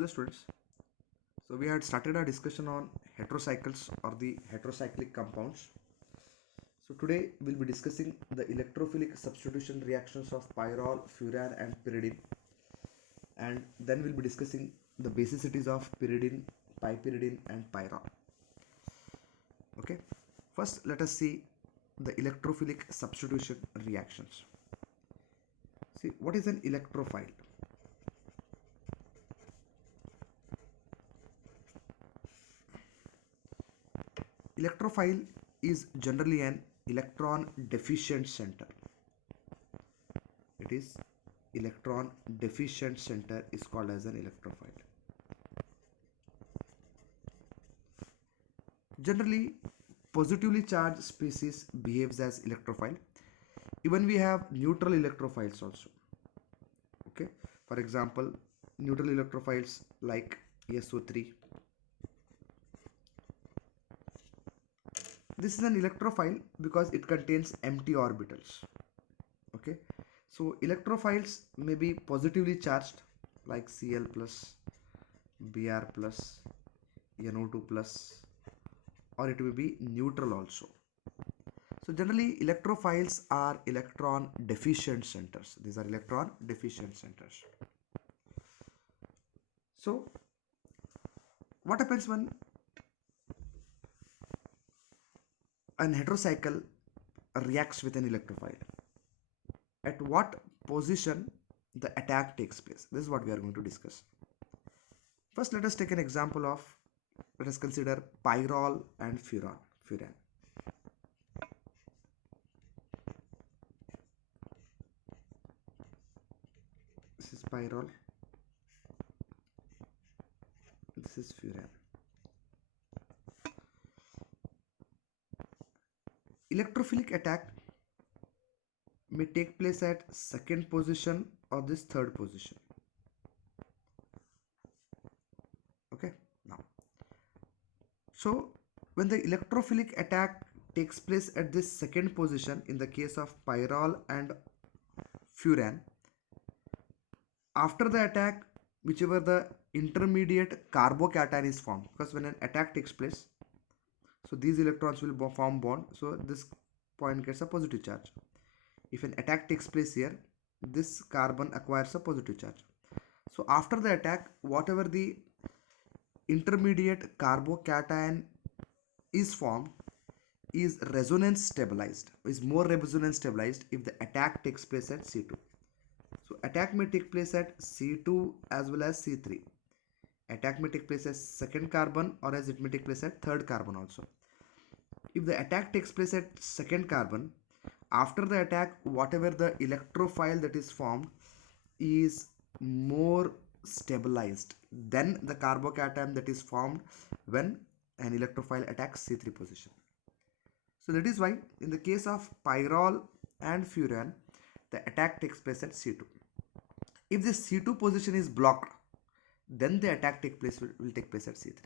Hello students. So we had started our discussion on heterocycles or the heterocyclic compounds. So today we'll be discussing the electrophilic substitution reactions of pyrrole, furan and pyridine, and then we'll be discussing the basicities of pyridine, piperidine and pyrrole. Okay. First let us see the electrophilic substitution reactions. See, what is an electrophile? Electrophile is generally an electron deficient center. It is electron deficient center is called as an electrophile. Generally, positively charged species behaves as electrophile. Even we have neutral electrophiles also. Okay, for example, neutral electrophiles like SO3. This is an electrophile because it contains empty orbitals. Okay, so electrophiles may be positively charged like Cl plus, Br plus, NO2 plus, or it will be neutral also. So generally electrophiles are electron deficient centers. These are electron deficient centers. So what happens when an heterocycle reacts with an electrophile? At what position the attack takes place? This is what we are going to discuss. First let us take an example of, let us consider pyrrole and furan. This is pyrrole, this is furan. Electrophilic attack may take place at second position or this third position. Okay, now so when the electrophilic attack takes place at this second position in the case of pyrrole and furan, after the attack whichever the intermediate carbocation is formed, because when an attack takes place, so these electrons will form bond, so this point gets a positive charge. If an attack takes place here, this carbon acquires a positive charge. So after the attack, whatever the intermediate carbocation is formed is resonance stabilized, is more resonance stabilized if the attack takes place at C2. So attack may take place at C2 as well as C3. Attack may take place as second carbon or as it may take place at third carbon also. If the attack takes place at second carbon, after the attack whatever the electrophile that is formed is more stabilized than the carbocation that is formed when an electrophile attacks C3 position. So that is why in the case of pyrrole and furan, the attack takes place at C2. If this C2 position is blocked, then the attack will take place at C3.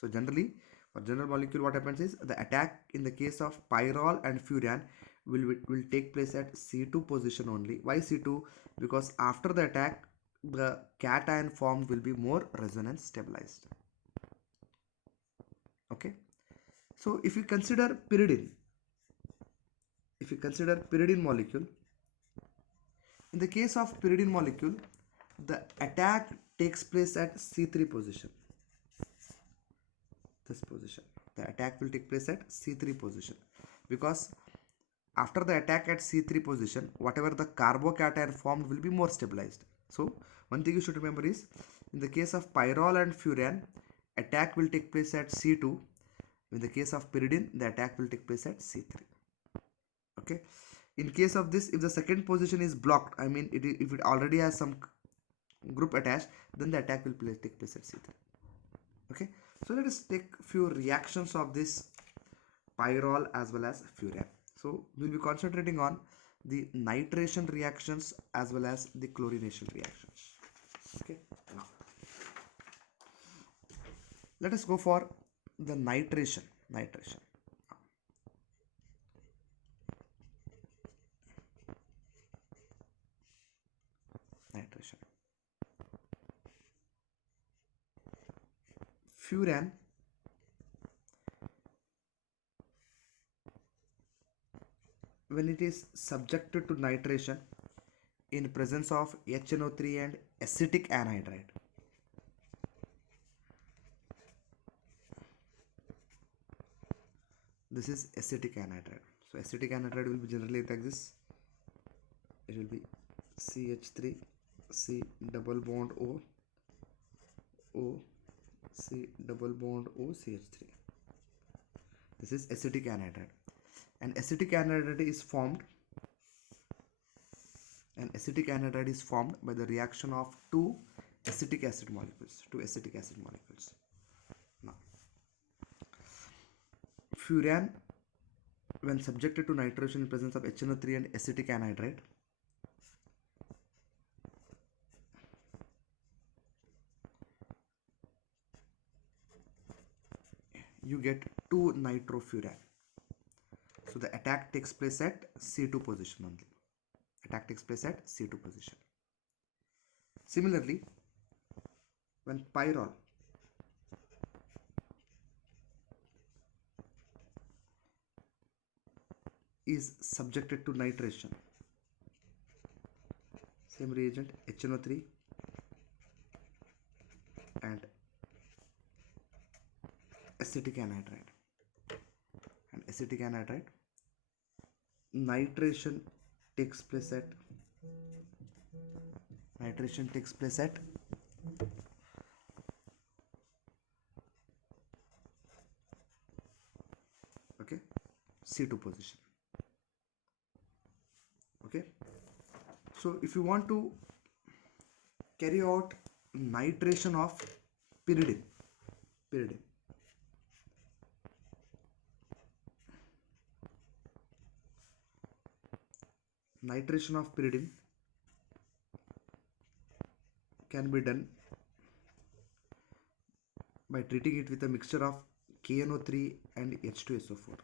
So generally for general molecule what happens is the attack in the case of pyrrole and furan will take place at C2 position only. Why C2? Because after the attack the cation formed will be more resonance stabilized. Okay, so if you consider pyridine, molecule, in the case of pyridine molecule the attack takes place at C3 position. This position, the attack will take place at C3 position, because after the attack at C3 position whatever the carbocation formed will be more stabilized. So one thing you should remember is in the case of pyrrole and furan attack will take place at C2. In the case of pyridine the attack will take place at C3. Okay, in case of this if the second position is blocked, I mean if it already has some group attached, then the attack will take place at C3. Okay, so let us take few reactions of this pyrrole as well as furan. So we will be concentrating on the nitration reactions as well as the chlorination reactions. Okay, now let us go for the nitration. Nitration. Furan when it is subjected to nitration in presence of HNO3 and acetic anhydride. This is acetic anhydride. So acetic anhydride will be generally like this. It will be CH3 C double bond O O C double bond O CH3. This is acetic anhydride. And acetic anhydride is formed by the reaction of two acetic acid molecules. Now, furan when subjected to nitration in presence of HNO3 and acetic anhydride, you get 2-nitrofuran. So the attack takes place at C2 position only. Similarly, when pyrrole is subjected to nitration, same reagent HNO3 and acetic anhydride, nitration takes place at okay, C2 position. Okay, so if you want to carry out nitration of pyridine, nitration of pyridine can be done by treating it with a mixture of KNO3 and H2SO4.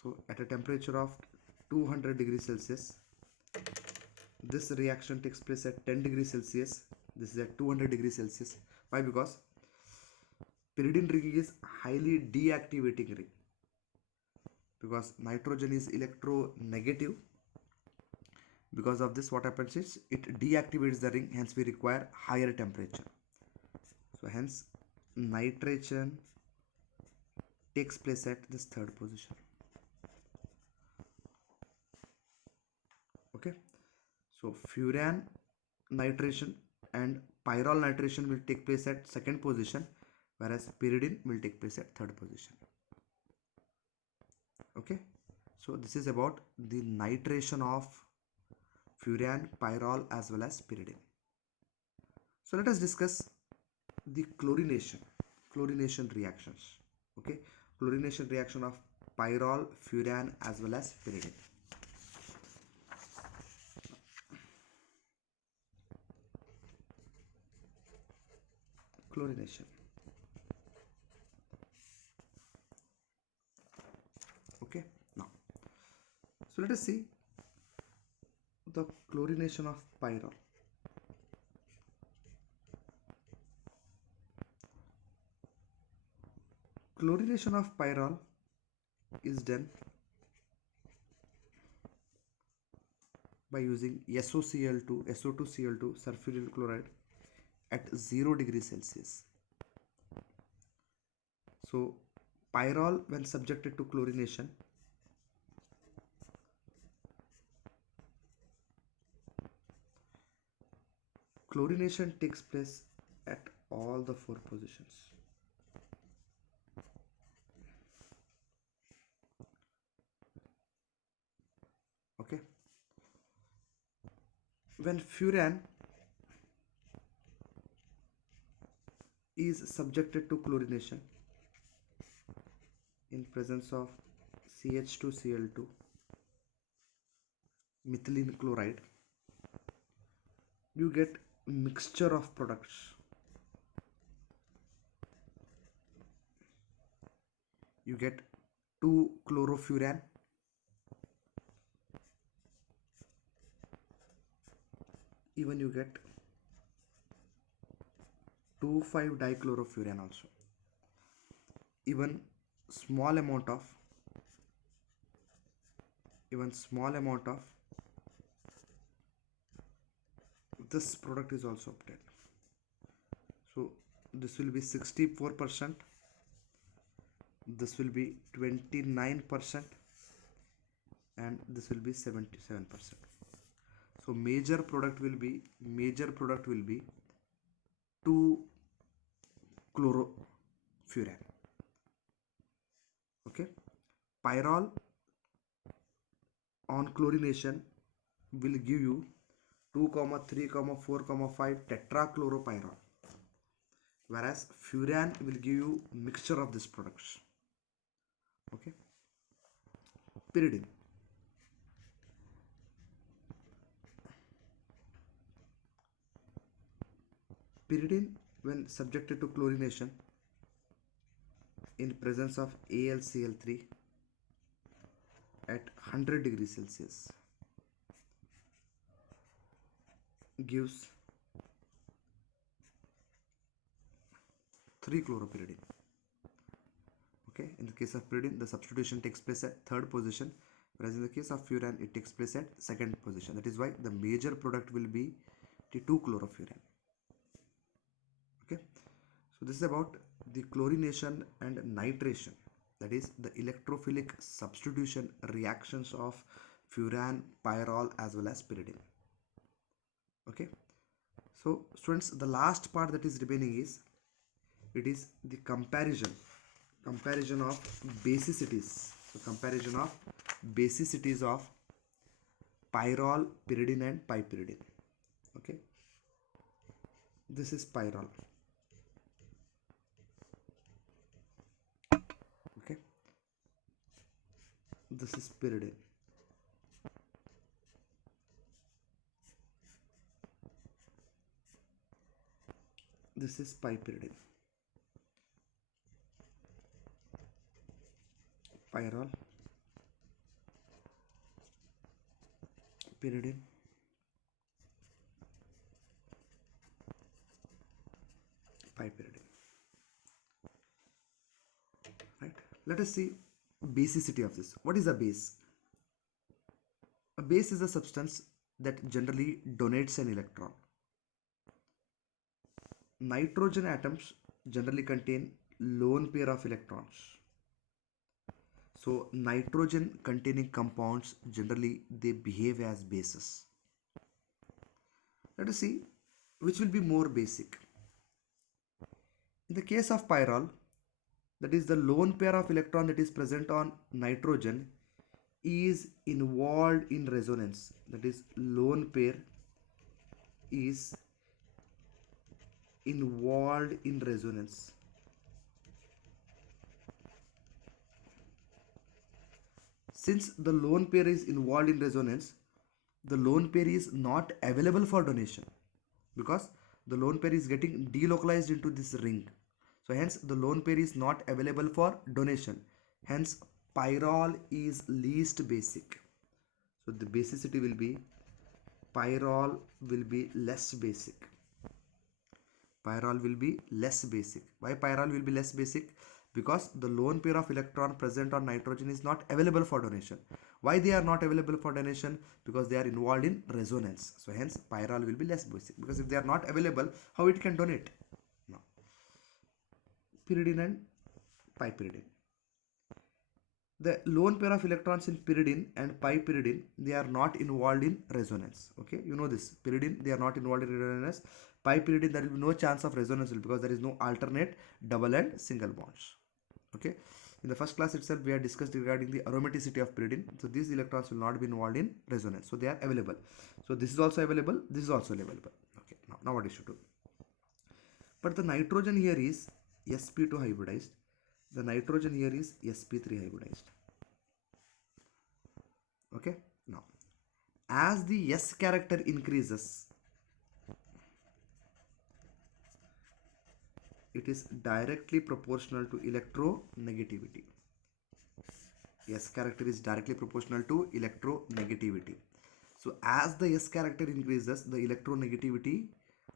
So at a temperature of 200 degrees Celsius, this reaction takes place at 10 degrees Celsius. This is at 200 degrees Celsius. Why? Because pyridine ring is highly deactivating ring. Because nitrogen is electronegative. Because of this, what happens is it deactivates the ring, hence we require higher temperature. So hence nitration takes place at this third position. Okay, so furan nitration and pyrrole nitration will take place at second position, whereas pyridine will take place at third position. Okay, so this is about the nitration of furan, pyrrole as well as pyridine. So let us discuss the chlorination reactions. Okay, chlorination reaction of pyrrole, furan as well as pyridine. Chlorination. Okay, now so let us see the chlorination of pyrrole. Chlorination of pyrrole is done by using SO2Cl2 sulfuryl chloride at 0 degrees Celsius. So pyrrole when subjected to chlorination takes place at all the four positions. Okay, when furan is subjected to chlorination in presence of CH2Cl2 methylene chloride, you get mixture of products. You get 2-chlorofuran, even you get 2,5 dichlorofuran also. Even small amount of this product is also obtained. So this will be 64%, this will be 29%, and this will be 77%. So major product will be 2-chlorofuran. Okay, pyrrole on chlorination will give you 2, 3, 4, 5 tetrachloropyrrole, whereas furan will give you mixture of these products. Okay, pyridine. Pyridine, when subjected to chlorination in presence of AlCl3 at 100 degrees Celsius, gives 3-chloropyridine. Okay, in the case of pyridine, the substitution takes place at third position, whereas in the case of furan, it takes place at second position. That is why the major product will be the 2-chlorofuran. Okay, so this is about the chlorination and nitration, that is the electrophilic substitution reactions of furan, pyrrole as well as pyridine. Okay, so students, the last part that is remaining is the comparison of basicities. So comparison of basicities of pyrrole, pyridine and piperidine. Okay, this is pyrrole. Okay, this is pyridine. This is piperidine. Pyrrole, pyridine, piperidine. Right, let us see basicity of this. What is a base? A base is a substance that generally donates an electron. Nitrogen atoms generally contain lone pair of electrons. So nitrogen containing compounds generally they behave as bases. Let us see which will be more basic. In the case of pyrrole, that is the lone pair of electron that is present on nitrogen is involved in resonance. That is, lone pair is involved in resonance. Since the lone pair is involved in resonance, the lone pair is not available for donation because the lone pair is getting delocalized into this ring. So hence the lone pair is not available for donation. Hence pyrrole is least basic. So the basicity will be pyrrole will be less basic. Pyrrole will be less basic. Why pyrrole will be less basic? Because the lone pair of electron present on nitrogen is not available for donation. Why they are not available for donation? Because they are involved in resonance. So hence pyrrole will be less basic, because if they are not available, how it can donate? No. Pyridine and piperidine. The lone pair of electrons in pyridine and piperidine, they are not involved in resonance. Okay, you know this. Pyridine, they are not involved in resonance. Piperidine, there will be no chance of resonance because there is no alternate double and single bonds. Okay, in the first class itself we have discussed regarding the aromaticity of pyridine. So these electrons will not be involved in resonance, so they are available. So this is also available, this is also available. Okay, now what is to do? But the nitrogen here is sp2 hybridized, the nitrogen here is sp3 hybridized. Okay, now as the S character increases, it is directly proportional to electronegativity. S character is directly proportional to electronegativity. So as the S character increases, the electronegativity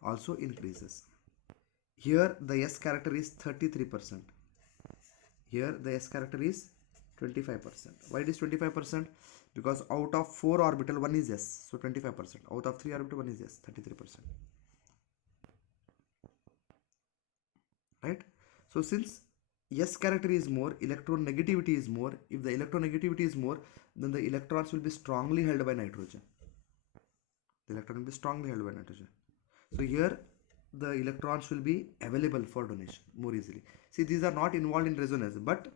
also increases. Here the S character is 33%. Here the S character is 25%. Why it is 25%? Because out of 4 orbital 1 is S, so 25%. Out of 3 orbital 1 is S, 33%. Right? So since S character is more, electronegativity is more. If the electronegativity is more, then the electrons will be strongly held by nitrogen. The electron will be strongly held by nitrogen. So here the electrons will be available for donation more easily. See, these are not involved in resonance, but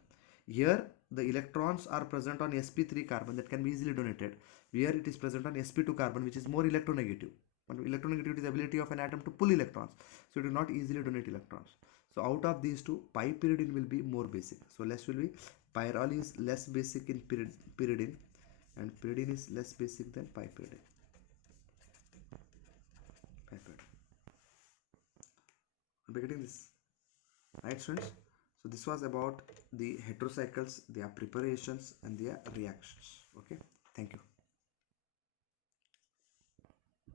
here the electrons are present on sp3 carbon that can be easily donated. Here it is present on sp2 carbon, which is more electronegative. But electronegativity is the ability of an atom to pull electrons, so it will not easily donate electrons. So out of these two, pi pyridine will be more basic. So less will be pyrrole is less basic in pyridine, and pyridine is less basic than pi pyridine. Are we getting this? Right, students? So this was about the heterocycles, their preparations and their reactions. Okay.